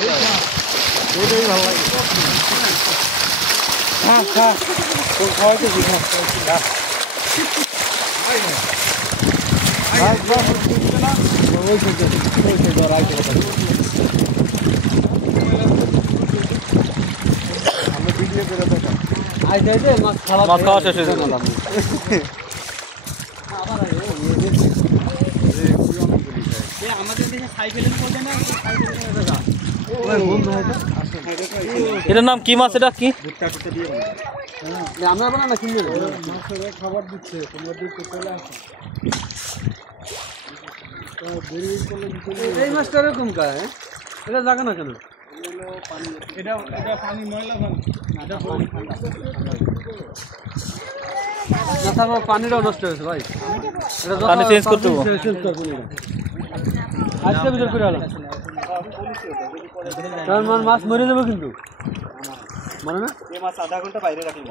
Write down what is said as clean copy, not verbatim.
এটাই ভালো লাগে। হ্যাঁ হ্যাঁ খাওয়াইতে দিই না মাছ খাওয়া শেষ হয়ে গেল। এটার নাম কি মাছ? এটা কি খাবার দিচ্ছে? এই মাছটা এরকম কা এটা জাগে না কেন? পানি ময়লা পানিটাও নষ্ট হয়েছে ভাই, পানি চেঞ্জ করতে হবে। আজকে ভিতর করে আলাম মাছ মরে যাবে কিন্তু মানে না, মাছ আধা ঘন্টা বাইরে রাখি।